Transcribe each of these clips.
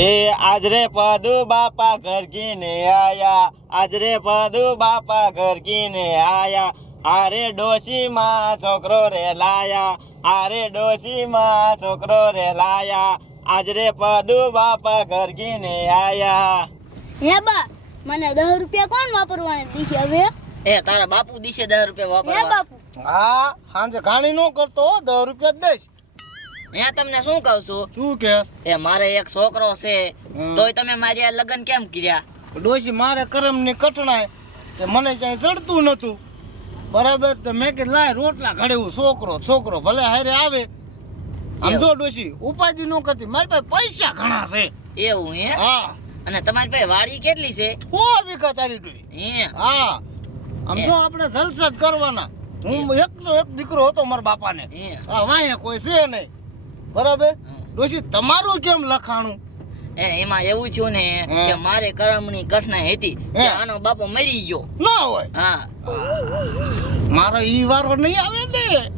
એ આજરે પદુ બાપા ઘરકીને આયા. આજરે પદુ બાપા ઘરકીને આયા. આરે ડોશીમાં છોકરો રે લાયા. આરે ડોશીમાં છોકરો રે લાયા. આજરે પદુ બાપા ઘરકીને આયા. હે બા મને દસ રૂપિયા કોણ વાપરવાને દીશે હવે? એ તારા બાપુ દિશે દસ રૂપિયા હે વાપરવા બાપુ. હા સાંજે ઘાણી નો કરતો હો, દસ રૂપિયા જ દઈશ. અહીંયા તમને શું કહું છું? શું કે? એ મારે એક છોકરો છે તોય તમે મારી આ લગ્ન કેમ કર્યા? ડોશી મારે કરમની કટણાય તે મને ક્યાંય ચડતું નતું. બરાબર? તો મેં કીધું લાય રોટલા ઘડેવું છોકરો છોકરો ભલે હારે આવે. આમ જો ડોશી ઉપાધિ ન કરતી મારી પાસે પૈસા ઘણા છે. એવું હે? હા. અને તમારી પાસે વાડી કેટલી છે? કો વીઘા તારી ડોઈ હે? હા. આમ જો આપણે જલસા જ કરવાના. હું એકનો એક દીકરો હતો મારા બાપાને. હે. હા વાંહે કોઈ છે નહીં. બરાબર? ડોશી તમારું કેમ લખાણું? એ એમાં એવું થયું ને. કે મારે કરમની કઠણાઈ હતી કે. આનો બાપો મરી ગયો. ના હોય. હા. મારો ઈ વારો નહીં આવે ને.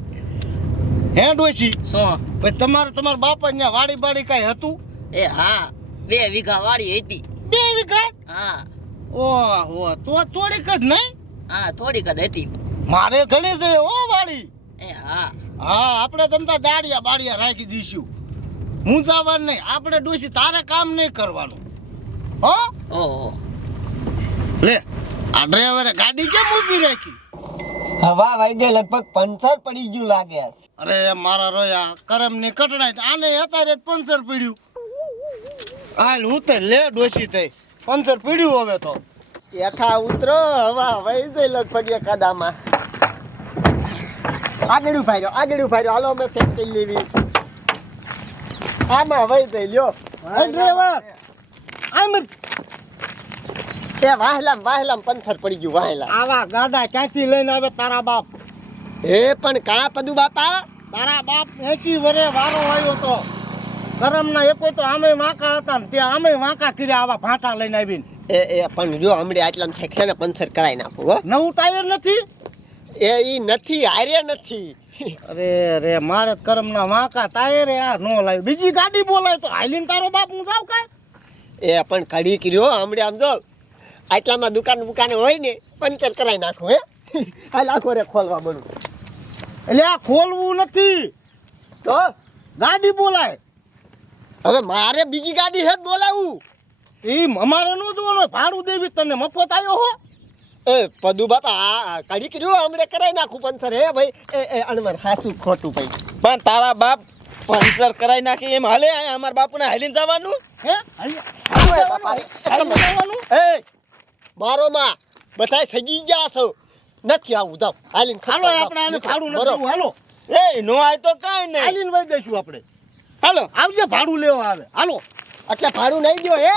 હે ડોશી? શું? પછી તમારે તમારા બાપા ત્યાં વાડી બાડી કાંઈ હતું? એ હા. બે વીઘા વાડી હતી. બે વીઘા? હા. ઓહો તો થોડીક જ નહીં? હા થોડીક જ હતી. મારે ઘણી છે ઓ વાડી. એ હા. હા આપણે તમતા દાડિયા બાડિયા રાખી દઈશું હું જવાનું નહીં. આપણે ડોસી તારે કામ નહીં કરવાનું. હો? લે આ ડ્રાઈવરે ગાડી કેમ ઊભી રાખી? હવા વાગે લગભગ પંચર પડી ગયું લાગે અરે મારા રોયા કરમની કટણાય આને અત્યારે પંચર પીડ્યું. હાલ ઉતર લે ડોસી થઈ પંચર પીડ્યું હવે તો. એઠા ઉતરો હવા વહી ગઈ લગભગ એકાદામાં. આગળ ઊભા રહ્યો આગળ ઊભા રહ્યો હાલો અમે સેટ કરી લેવી. આમાં વહી થઈ લ્યો. ડ્રાઈવર આમ એ વાહલામ વાહલામ પંથર પડી ગયું વાહલા આવા ગાડા ક્યાંથી લઈને આવે તારા બાપ? એ પણ કા પદુ બાપા? તારા બાપ એચી વરે વારો આવ્યો તો. ગરમના એકો તો આમે વાંકા હતા ને ત્યાં આમે વાંકા કર્યા આવા ભાંટા લઈને આવીને. એ એ પણ જો હમણે આટલામ છે ખેને પંચર કરાવી નાખું હો. નવું ટાયર નથી? એ ઈ નથી હારે નથી. અરે અરે મારે કરમના વાંકા તારે આ નો લાવી બીજી ગાડી બોલાય તો હાલીને તારો બાપ હું જાવ કાય એ પણ કઢી કર્યો હમણે આમ જો આટલામાં દુકાન બુકાન હોય ને પંચર કરાવી નાખું હે? હાલ આખો રે ખોલવા બનું એટલે આ ખોલવું નથી. તો? ગાડી બોલાય. હવે મારે બીજી ગાડી હે બોલાવું. એ અમારે નો જોવાનો ભાડું દેવી તને મફત આવ્યો હો. એ પદુ બાપા આ કર્યું કર્યો હમણે કરાવી નાખું પંચર હે ભાઈ એ એ અણવર સાચું ખોટું ભાઈ પણ તારા બાપ પંચર કરાઈ નાખી એમ હાલે અમારા બાપુને હાલીને જવાનું હે હાલી- એ મારો માં બધાય સજી ગયા છો નથી આવું જાવ હાલીને હાલો આપણે આને ભાડું નથી હાલો એ નો આય તો કાંઈ નહીં હાલીને વઈ દઈશું આપણે હાલો આવજે ભાડું લેવા આવે હાલો એટલે ભાડું નહીં ગયો હે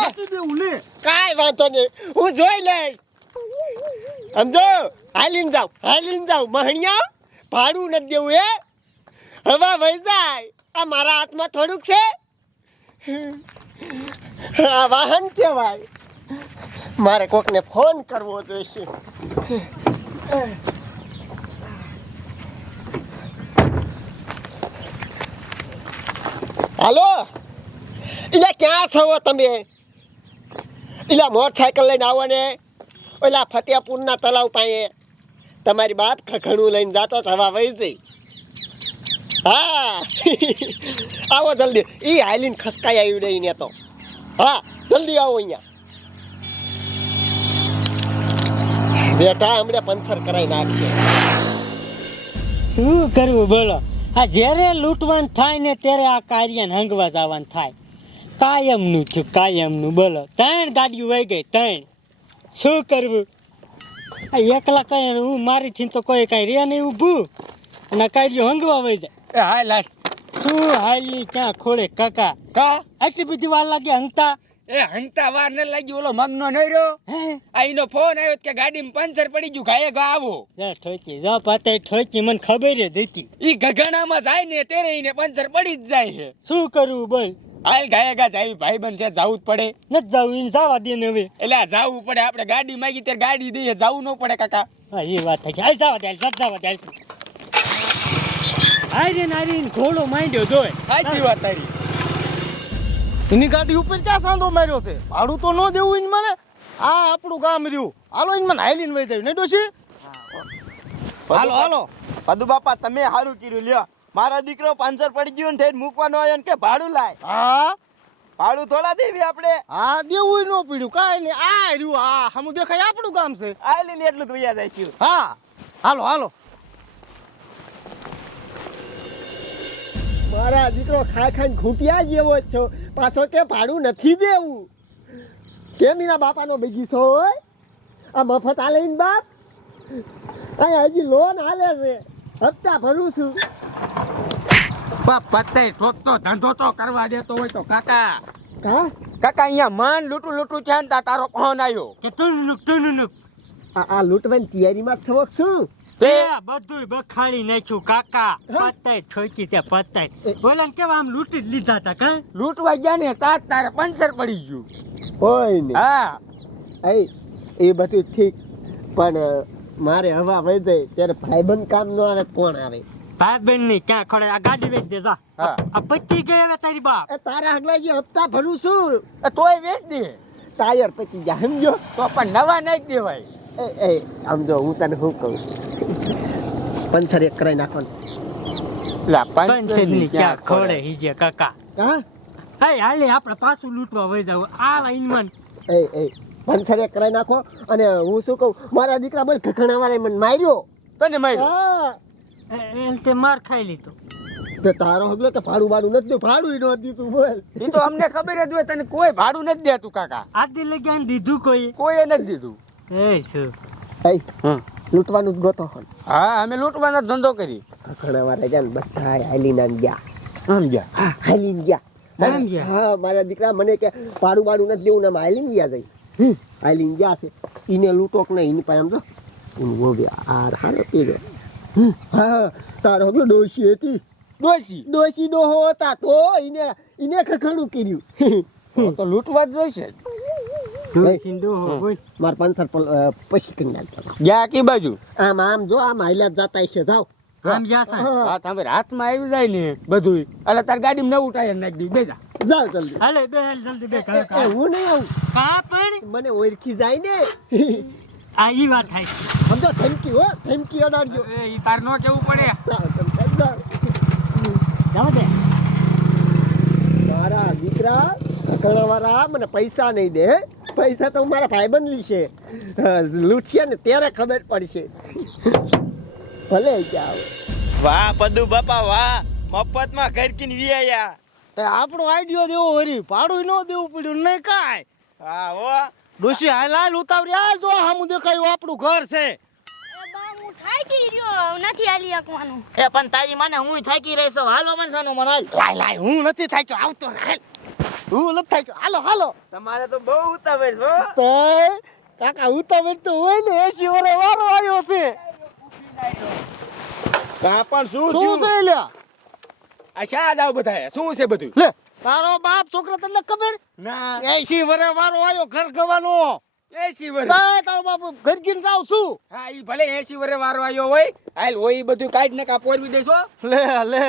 કાંઈ વાંધો નહીં હું જોઈ લઈશ સમજો? હાલીને જાવ હાલીને જાવ મહણિયા. ભાડું નથી દેવું એ હવે ભાઈ જાય. આ મારા હાથમાં થોડુંક છે. આ વાહન કહેવાય. મારે કોકને ફોન કરવો જોઈશે. હાલો? એટલે ક્યાં છો તમે? એટલે મોટરસાયકલ લઈને આવો ને. ઓલા ફતેપુરના તલાવ પાસે તમારી બાપ ખખણું લઈને જાતો થવા વહી જઈ. હા. આવો જલ્દી. એ હાલીને ખસકાઈ આવી રહી ને તો. હા, જલ્દી આવો અહીંયા. બેટા, હમણાં પંથર કરાવી નાખશે. શું કરવું બોલો? આ જ્યારે લૂંટવાનું થાય ને ત્યારે આ કાર્યને હંગવા જવાનું થાય. કાયમનું થયું, કાયમનું. બોલો, ત્રણ ગાડીઓ વહી ગઈ, ત્રણ. શું કરવું? આ એકલા કઈ હું મારીથી તો કોઈ કાંઈ રે નહીં ઊભું. અને કાર્યો હંગવા વહી જાય. એ હાય લાય શું હાલી ક્યાં ખોળે કાકા? કા? આટલી બધી વાર લાગે હંગતા? એ હંતા વાર ન લાગી ઓલો મગનો નહીં રહ્યો હે? આ ફોન આવ્યો કે ગાડીમાં પંચર પડી ગયું ગાય ગા આવો. જા ઠોકી જા પાતે ઠોકી મને ખબર જ હતી. ઈ ગગણામાં જાય ને ત્યારે ઈને પંચર પડી જ જાય છે. શું કરવું બોલ? હાલ ગાયે ગા જાવી ભાઈ બન છે જાવું જ પડે. નથી જવું એને જવા દે ને હવે. એટલે આ જાવું પડે આપણે ગાડી માંગી ત્યારે ગાડી દઈએ જાવું ન પડે કાકા. હા એ વાત છે. હાલ જવા દે હાલ જવા દે હાલ. આર્યન આર્યન ઘોડો માંડ્યો જોય. સાચી વાત તારી. એની ગાડી ઉપર ક્યાં સાંધો માર્યો છે? ભાડું તો ન દેવું એને મને. આ આપણું ગામ રહ્યું. હાલો એને મને હાઈલીન વહી જાય નહીં ડોશી? હાલો હાલો. પદુ બાપા તમે સારું કર્યું. લ્યો. મારા દીકરો પાંચર પડી ગયો ને થઈને મૂકવાનો આવ્યો ને કે ભાડું લાય. હા? ભાડું થોડા દેવી આપણે. હા દેવું ન પીડ્યું. કાંઈ નહીં. આ રહ્યું. હા હમું દેખાય આપણું કામ છે. આલી ને એટલું યાદ જઈશું હા. હાલો હાલો. મારા દીકરો ખાઈ ખાઈને ખૂંટિયા જેવો જ છો પાછો કે ભાડું નથી દેવું. કેમ એના બાપાનો બગીચો હોય? આ મફત હાલે ને બાપ? અહીંયા હજી લોન હાલે છે. હપ્તા ભરું છું. પત્તે ઠોકતો ધંધો તો કરવા દેતો હોય તો કાકા. હા? કાકા અહીંયા માન લૂટું લૂટું ત્યાં તા તારો ફોન આવ્યો? કે તું તું આ આ લૂંટવાની તૈયારીમાં જ છો. બધું બખાડી નાખ્યું કાકા. પતાય ઠોકી તે પતાય બોલે કેવા આમ લૂંટી જ લીધા હતા કઈ લૂંટવા ગયા ને તાત તારે પંચર પડી ગયું. હોય ને. હા. એ એ બધું ઠીક. પણ મારે હવા વહી જાય ત્યારે ભાઈબંધ કામ ન આવે કોણ આવે? ભાઈ બેનની ક્યાં ખડે આ ગાડી વેચ દે જા. હા. આ પતી ગઈ હવે તારી બાપ. એ તારા જે હપ્તા ભરું છું. તોય વેચ દે. ટાયર પતી જાય સમજો? તો પણ નવા નાખી દેવાય. એ એ આમ જો હું તને શું કહું? પંચર એક કરાઈ નાખવાનું. લા પંચરની ક્યાં ખોડે હીજે કાકા. હા? એ હાલે આપણે પાછું લૂંટવા વઈ જાવ. આ લાઈનમાં એ એ પંચર એક કરાઈ નાખો અને હું શું કહું મારા દીકરા બોલ ઘણા વાળા મને માર્યો. તને માર્યો? હા. એને તે માર ખાઈ લીધો. તે તારો હગલો તો ભાડું ભાડું નથી દઉં ભાડું ન દીધું બોલ. એ તો અમને ખબર જ હોય તને કોઈ ભાડું નથી દેતું કાકા. આદી લગ્યા દીધું કોઈ? કોઈએ નથી દીધું. એ છું. એ હમ. લૂંટવાનું જ ગોતો હોન હા અમે લૂંટવાનો ધંધો કરી ઘણા મારા ગયા ને બધા આમ ગયા. સમજ્યા હા હાલીને ગયા. હાલીને ગયા? હા મારા દીકરા મને કે પાડું બાડું નથી દેવું ને અમે હાલીને ગયા જઈ હાલીને ગયા છે. ઈને લૂંટોક નહીં એની પાસે આમ તો હું હોવે આર હાલો ગયો હા તારો હવે ડોશી હતી. ડોસી ડોશી ડોહો હતા તો ઈને ઈને ખખડું કર્યું. તો લૂંટવા જ રહેશે મારા પંથર પલ- પછી કરી નાખતા ગયા કી બાજુ? આમ આમ જો આમ હાલ્યા જતા છે જાવ આમ જાસા હા, તમે હાથમાં આવી જાય ને બધું એટલે તાર ગાડીમાં નવું ટાયર નાખી દીધું બેજા. જાઓ જલ્દી. હાલે બે જલ્દી બે હું નહીં આવું. કા પણ? મને ઓળખી જાય ને. આ ઈ વાત થાય સમજો ધમકી હો ધમકી અડાડજો. એ તાર નો કેવું પડે. જાવ દે મારા દીકરા મને પૈસા નહીં દે પૈસા તો મારા ભાઈબંધ વિશે લૂંટ્યા ને ત્યારે ખબર પડશે. ભલે જાવ વાહ પદુ બાપા વાહ. મફતમાં ઘર કીને વિયા તે આપણો આઈડિયો દેવો હરી ભાડું ન દેવું પડ્યું નહીં કાંઈ. હા હો. ડોશી હાલ હાલ ઉતાવરી હાલ જો હામું દેખાયું આપણું ઘર છે. હું થાકી રહ્યો. નથી હાલી શકવાનું. એ પણ તારી મને હું થાકી રહેશો હાલો મન સોનું મને હાલ. લાય લાય હું નથી થાક્યો. આવતો હાલ હું નથી થાક્યો. હાલો હાલો. તમારે તો બહુ ઉતાવળ હો. તો કાકા ઉતાવળ તો હોય ને એસી વરે વારો આવ્યો છે? કા પણ શું શું થયું? છે લ્યા? આ શા જાવ બધા? શું છે બધું? લે તારો બાપ છોકરા તને ખબર? ના. એસી વરે વારો આવ્યો ઘર ગવાનો? એસી વરે? તાય તારો બાપ ઘર ગીન જાવ છું. હા ઈ ભલે એસી વરે વારો આવ્યો હોય હાલ હોય બધું કાઢ ને કા પોરવી દેશો? લે લે.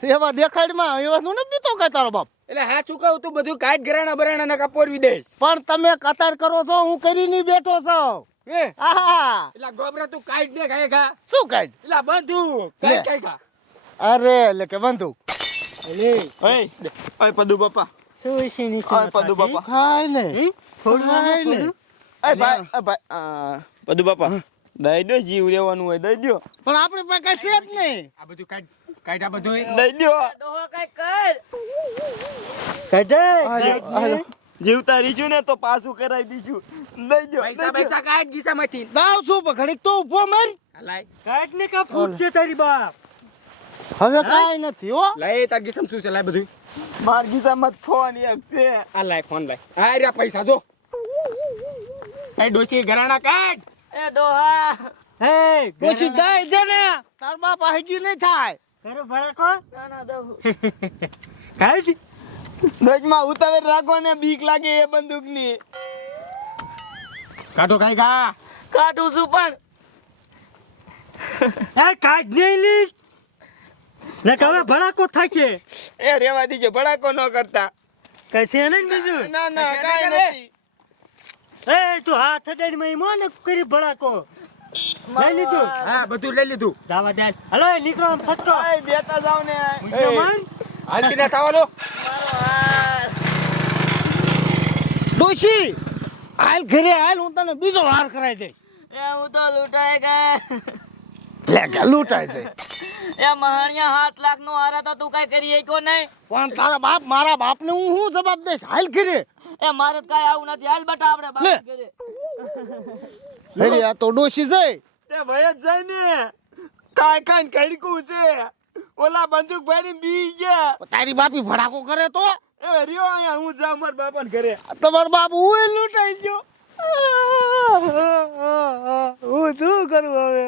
સેવા દેખાડમાં એવા નું નથી બીતો કઈ તારો બાપ. એટલે હા કહું તું બધું કાટ ગરાણા બરાણા ને કપોરવી દઈશ. પણ તમે કતાર કરો છો હું કરી ની બેઠો છું. એ આહા. એટલે ગોબરા તું કાઢ દે ખાય ખા. શું કાઢ? એટલે બંધુ. કાઈ ખાય ખા. અરે એટલે કે બંધુ. એટલે ઓય ઓય પદુ બાપા. શું છે ની ઓય પદુ બાપા. ખાય ને હે? ખાય ને. ઓય ભાઈ ઓય ભાઈ આ, પદુ બાપા. દઈ દો જીવ રહેવાનું હોય દઈ દો પણ આપણે પાસે કઈ છે જ નહીં. આ બધું કાઢ કાઢ આ બધું. દઈ દો દોહો કઈ કર કઢે? જીવતા રીશું ને તો પાછું કરાવી દીધું. દઈ દો પૈસા પૈસા કાઢ ગીસામાંથી. દાવ શું પકડી તો ઊભો મર કાઢ ને કા ફૂટ છે તારી બાપ? હવે કાઈ નથી હો. લઈ તાર ગીસામાં શું છે? લાય બધું. માર ગીસામાં ફોન એક છે. આ લાય ફોન લાય. આ રહ્યા પૈસા જો. એ ડોસી ઘરાણા કાઢ. એ ડોહા હે પછી દઈ દે ને તાર બાપ હાગી નહીં થાય. ઘરે ભડાકો ના ના દઉં કાઢ રોજમાં ઉતાવળ રાખો ને બીક લાગે એ બંદૂકની. કાઢો કાઈ કા કાઢું છું પણ. એ કાઢ નહીં લી. ને હવે ભડાકો થાય છે. એ રેવા દીજો ભડાકો ન કરતા. કઈ છે નહીં બીજું? ના ના કાઈ? નથી. એ તું હાથ અડાડીમાં ઈ મોને કરી ભડાકો. લઈ લીધું? હા બધું લઈ લીધું. જાવા દે. હલો એ નીકળો આમ છટકો. કાંઈ દેતા જાવ ને. મૂક્યો માર. હાલતી ના થવા ડોશી હાલ ઘરે હાલ હું તને બીજો વાર કરાય દઈશ. એ હું તો લૂંટાય ગયા લે લૂંટાય છે એ મહાણિયા હાથ લાખ નો હારા તો તું કઈ કરી શક્યો નહીં? પણ તારા બાપ મારા બાપને હું શું જવાબ દઈશ? હાલ ઘરે. એ મારે કાંઈ આવું નથી. હાલ બટા આપણે. બાપ ઘરે અરે આ તો ડોશી છે. તે ભય જ જાય ને. કાઈ કાઈ કડકું છે. ઓલા બંદૂક ભાઈ બી ગયા તારી બાપી ભડાકો કરે તો? એ રહ્યો અહીંયા હું જાઉં મારા બાપાને ઘરે. તમારો બાપ હું લૂંટાઈ ગયો. હું શું કરું હવે?